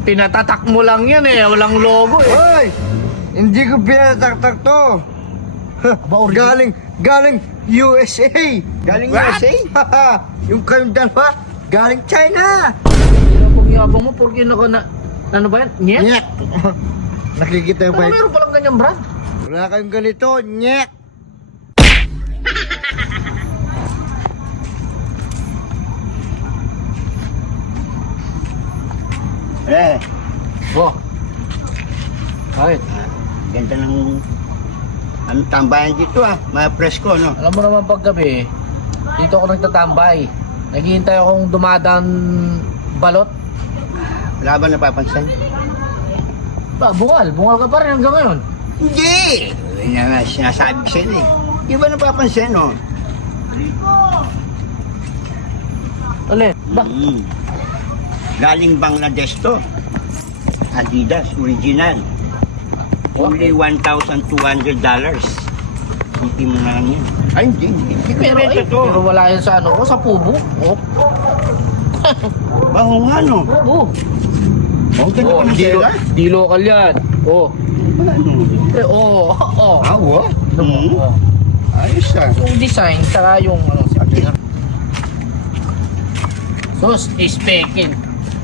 Pinatatak mo lang yan eh, walang logo eh. Hoy! Hindi ko pinatatak to. Galing USA. Galing What? USA? Yung kayong dalawa, galing China. Yabang mo, porque nako na... Ano ba yan? Nyek? Nyek. Nakikita Ano ba? meron palang ganyang brand? Wala kayong ganito, nyek. Oh. Kahit. Ganda ng tambayan dito mga presko, no? Alam mo naman paggabi, dito ako nagtatambay. Naghihintay akong dumadaan balot. Wala ba napapansin? Bungal ka pa rin hanggang ngayon. Hindi! Yan nga sinasabi ko sa'yo eh. Di ba napapansin, no? Ulit, ba? Galing Bangladesh to. Adidas, original. Only $1,200. Hindi mo na lang yan. Ay, hindi. Pero wala yan sa ano ko, sa pubo. Oh. Baho nga, no? Pubo. Oh, ganda pa ng sela. Di local yan. Oh. Ano? Oo. Awa? Oh. Ayos Yung design, saka yung ano, sabi na. Sus, speaking.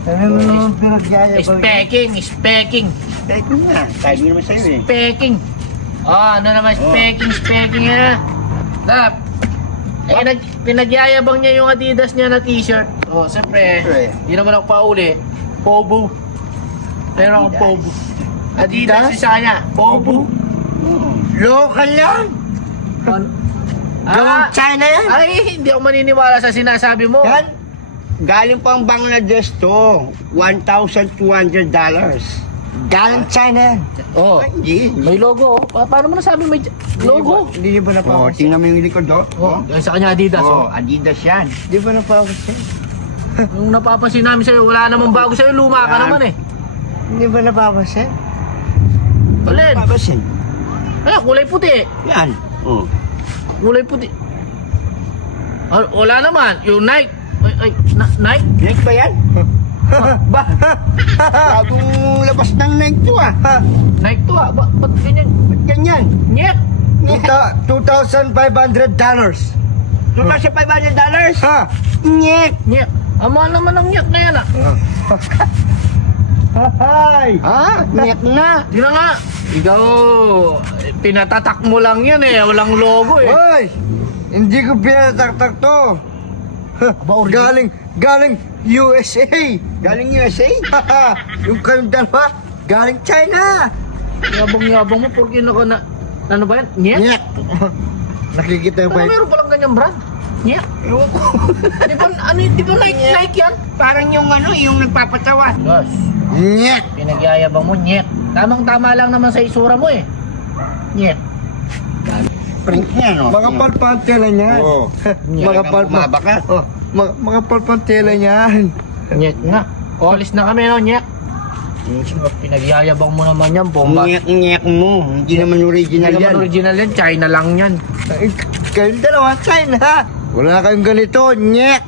Ano naman pinagyayabang? Speaking. Teka nga. Sabi naman sa'yo eh. Speaking. Ano naman speaking ha. Lap. Pinagyayabang niya yung Adidas niya na t-shirt. Oh, siyempre. Hindi naman ako pauli. Pobu. Meron akong Pobu. Adidas isa kanya. Pobu. Local yan. Galing China yan. Ay, hindi ako maniniwala sa sinasabi mo. Yan. Galing pang Bangladesh to. $1,200. Galing China yan. Oh, Hindi. may logo. Paano mo nasabi may logo? Hindi ba Oh, napapansin? tingnan mo yung likod, Oh, ay, sa kanya Adidas. Oh, Oh. Adidas yan. Hindi ba napapansin? Yung napapansin namin sa'yo, wala namang bago sa'yo, luma ka Yan. naman eh. Hindi ba napapansin? Ulit. Papasin. Ay, kulay puti. Yan. Oh. Kulay puti. Wala naman. Yung Nike. Nike? Nike ba yan? Ba? Bagong labas ng Nike to Nike to ah. Ba't ganyan? Ba't ganyan? Nyek! $2,500. $2,500? Ha? Nyek! Nyek! Ama naman ang nyek na yan ah. Hay! Ha? Nyek na. Di na nga. Ikaw, pinatatak mo lang yan eh. Walang logo eh. Hoy! Hindi ko pinatatak to. Galing USA. Galing USA? Yung kayong dalawa, galing China. Yabang mo, porque nako na... Ano ba yan? Nyek? Nyek. Nakikita Ano ba? meron palang ganyang brand? Nyek? Ewan ko. Di ba Nike yan? Parang yung yung nagpapatawa. Gosh, Nyek. pinagyayabang mo, nyek. Tamang-tama lang naman sa isura mo eh. Nyek. Print niya, no? Mga palpantela niyan. Oo. Mga Maba ka. mga palpantela niyan. Nyek nga. Alis na kami no, nyek. Pinagyayabang mo naman yan, bomba. Nyek mo. Hindi naman original Hindi yan. naman original yan, China lang yan. Kayong dalawa, China. Wala kayong ganito, nyek.